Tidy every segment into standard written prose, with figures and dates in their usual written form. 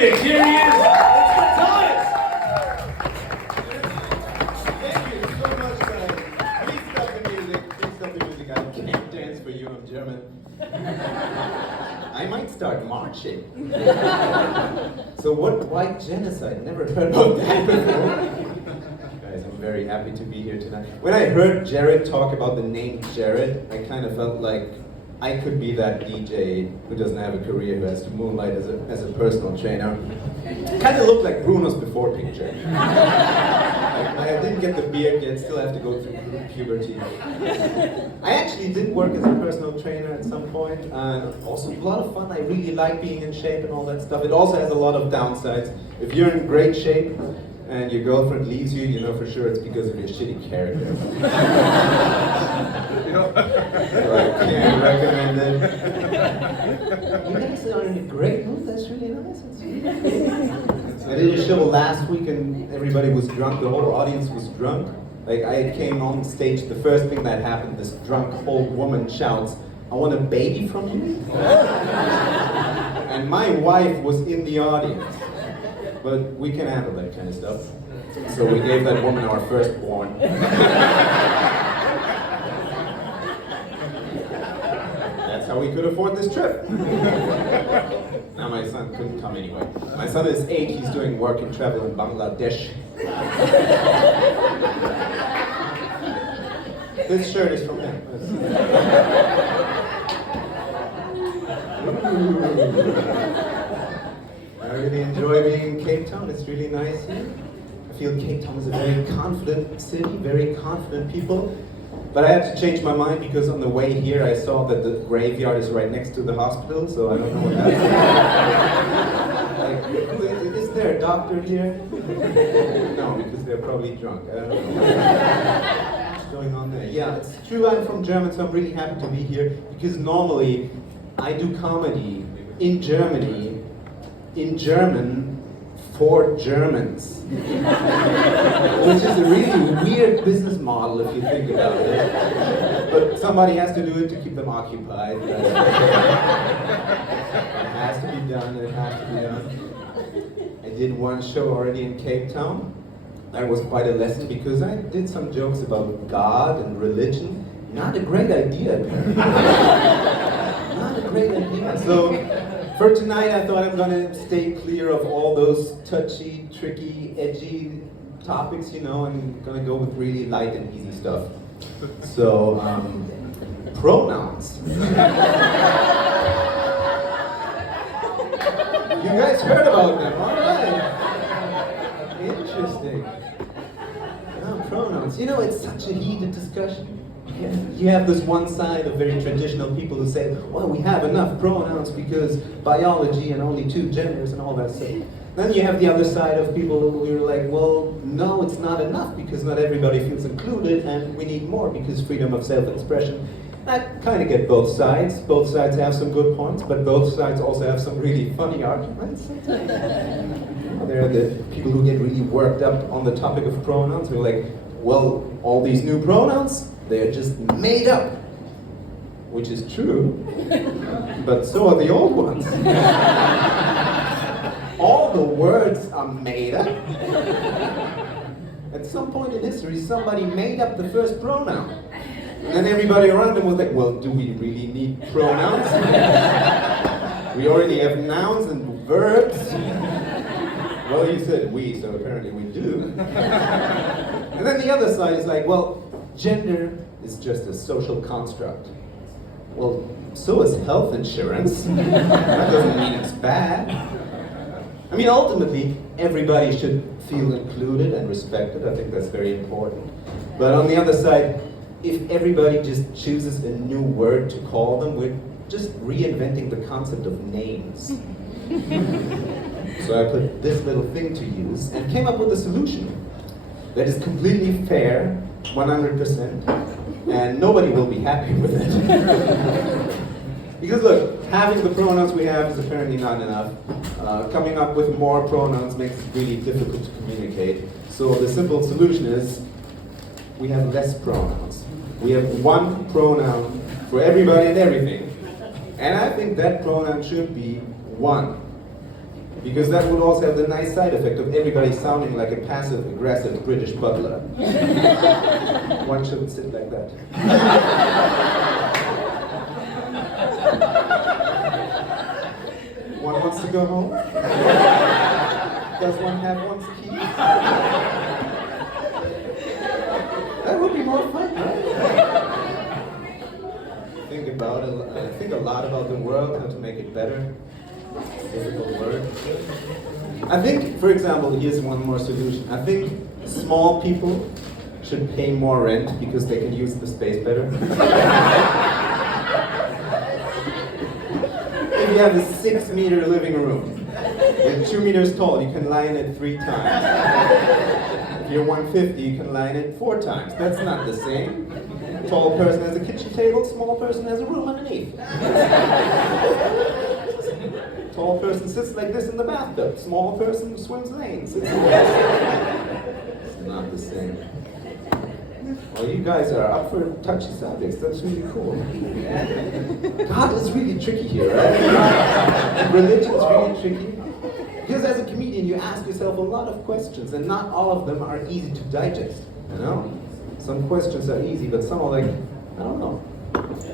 Munich. Here he is. It's Matthias. Thank you so much, guys. Please stop the music. Please stop the music. I can't dance for you. I'm German. I might start marching. So what white genocide? Never heard of that before. Guys, I'm very happy to be here tonight. When I heard Jared talk about the name Jared, I kind of felt like I could be that DJ who doesn't have a career, who has to moonlight as a personal trainer. Kind of looked like Bruno's before picture. I didn't get the beard yet, still have to go through puberty. I actually did work as a personal trainer at some point, and also a lot of fun. I really like being in shape and all that stuff. It also has a lot of downsides. If you're in great shape and your girlfriend leaves you, you know for sure it's because of your shitty character. So I can't recommend it. You guys are in a great mood, that's really nice. I did a show last week and everybody was drunk, the whole audience was drunk. Like I came on stage, the first thing that happened, this drunk old woman shouts, "I want a baby from you." And my wife was in the audience. But we can handle that kind of stuff. So we gave that woman our firstborn. That's how we could afford this trip. Now my son couldn't come anyway. My son is 8, he's doing work and travel in Bangladesh. This shirt is from him. I really enjoy being in Cape Town, it's really nice here. I feel Cape Town is a very confident city, very confident people. But I had to change my mind because on the way here I saw that the graveyard is right next to the hospital, so I don't know what that's like. Is there a doctor here? No, because they're probably drunk. I don't know. What's going on there? Yeah, it's true I'm from Germany, so I'm really happy to be here because normally I do comedy in Germany, in German, for Germans. Which is a really weird business model if you think about it. But somebody has to do it to keep them occupied. It has to be done, it has to be done. I did one show already in Cape Town. That was quite a lesson because I did some jokes about God and religion. Not a great idea, apparently. Not a great idea. So, for tonight, I thought I'm gonna stay clear of all those touchy, tricky, edgy topics, you know. I'm gonna go with really light and easy stuff. So, pronouns. You guys heard about them, all right. Interesting. Pronouns. You know, it's such a heated discussion. You have this one side of very traditional people who say, well, we have enough pronouns because biology and only 2 genders and all that stuff. Then you have the other side of people who are like, well, no, it's not enough because not everybody feels included and we need more because freedom of self-expression. I kind of get both sides. Both sides have some good points, but both sides also have some really funny arguments. There are the people who get really worked up on the topic of pronouns who are like, well, all these new pronouns, they're just made up. Which is true, but so are the old ones. All the words are made up. At some point in history, somebody made up the first pronoun. And then everybody around them was like, well, do we really need pronouns? We already have nouns and verbs. Well, you said we, so apparently we do. And then the other side is like, well, gender is just a social construct. Well, so is health insurance. That doesn't mean it's bad. I mean, ultimately, everybody should feel included and respected. I think that's very important. But on the other side, if everybody just chooses a new word to call them, we're just reinventing the concept of names. So I put this little thing to use and came up with a solution that is completely fair, 100%, and nobody will be happy with it. Because look, having the pronouns we have is apparently not enough. Coming up with more pronouns makes it really difficult to communicate. So the simple solution is we have less pronouns. We have one pronoun for everybody and everything. And I think that pronoun should be one. Because that would also have the nice side effect of everybody sounding like a passive-aggressive British butler. One shouldn't sit like that. One wants to go home? Does one have one's keys? That would be more fun, right? I think a lot about the world, how to make it better. Difficult word. I think, for example, here's one more solution. I think small people should pay more rent because they can use the space better. If you have a 6-meter living room, you're 2 meters tall, you can lie in it 3 times. If you're 150, you can lie in it 4 times. That's not the same. Tall person has a kitchen table, small person has a room underneath. Tall person sits like this in the bathtub. Small person swims lanes. It's not the same. Well, you guys are up for touchy subjects. That's really cool. God is really tricky here, right? Religion is really tricky. Because as a comedian, you ask yourself a lot of questions, and not all of them are easy to digest. You know? Some questions are easy, but some are like, I don't know.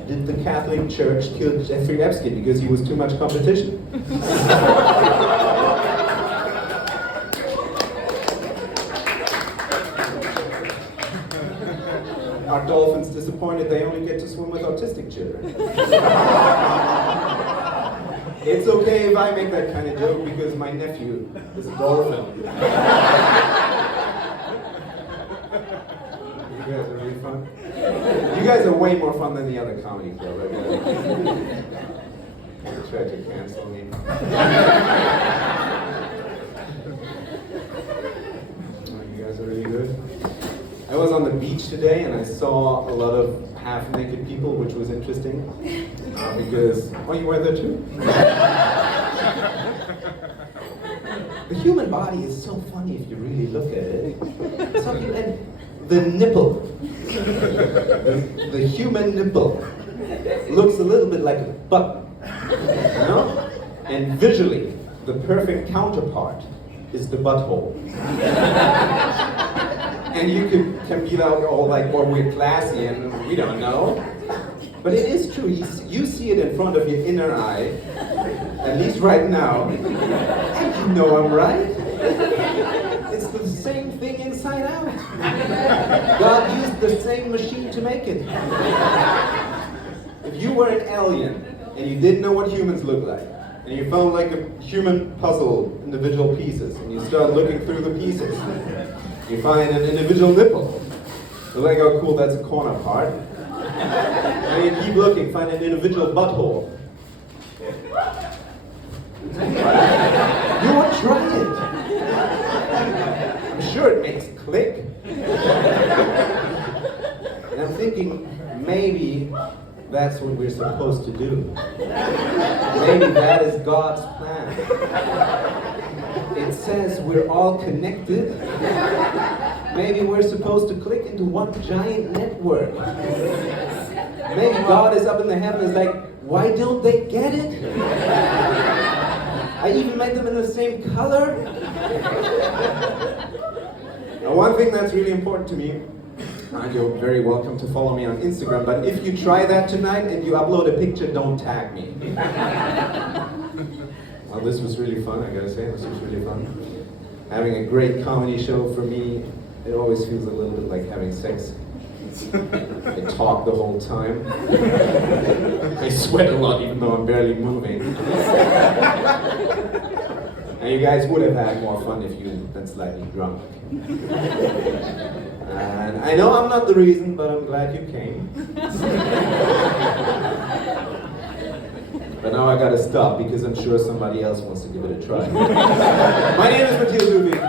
Did the Catholic Church kill Jeffrey Epstein because he was too much competition? Are dolphins disappointed they only get to swim with autistic children? It's okay if I make that kind of joke because my nephew is a dolphin. You guys are really fun. You guys are way more fun than the other comedy club, right? Try to cancel me. Oh, you guys are really good. I was on the beach today and I saw a lot of half-naked people, which was interesting. Because, oh, you were there too? The human body is so funny if you really look at it. And the nipple, the human nipple, looks a little bit like a button, you know? And visually, the perfect counterpart is the butthole. And you can be like, oh, like, or we're classy and we don't know. But it is true, you see it in front of your inner eye, at least right now, and you know I'm right. It's the same thing inside out. God used the same machine to make it. If you were an alien and you didn't know what humans look like, and you found like a human puzzle, individual pieces, and you start looking through the pieces, you find an individual nipple. You're like, oh cool, that's a corner part. And you keep looking, find an individual butthole. You want to try it? I'm sure it makes click. And I'm thinking, maybe that's what we're supposed to do. Maybe that is God's plan. It says we're all connected. Maybe we're supposed to click into one giant network. Maybe God is up in the heavens like, why don't they get it? I even made them in the same color. Now, one thing that's really important to me, and you're very welcome to follow me on Instagram, but if you try that tonight and you upload a picture, don't tag me. Well, this was really fun, I gotta say, this was really fun. Having a great comedy show for me, it always feels a little bit like having sex. I talk the whole time. I sweat a lot even though I'm barely moving. And you guys would have had more fun if you'd been slightly drunk. And I know I'm not the reason, but I'm glad you came. But now I gotta stop because I'm sure somebody else wants to give it a try. My name is Matthias Ludwig.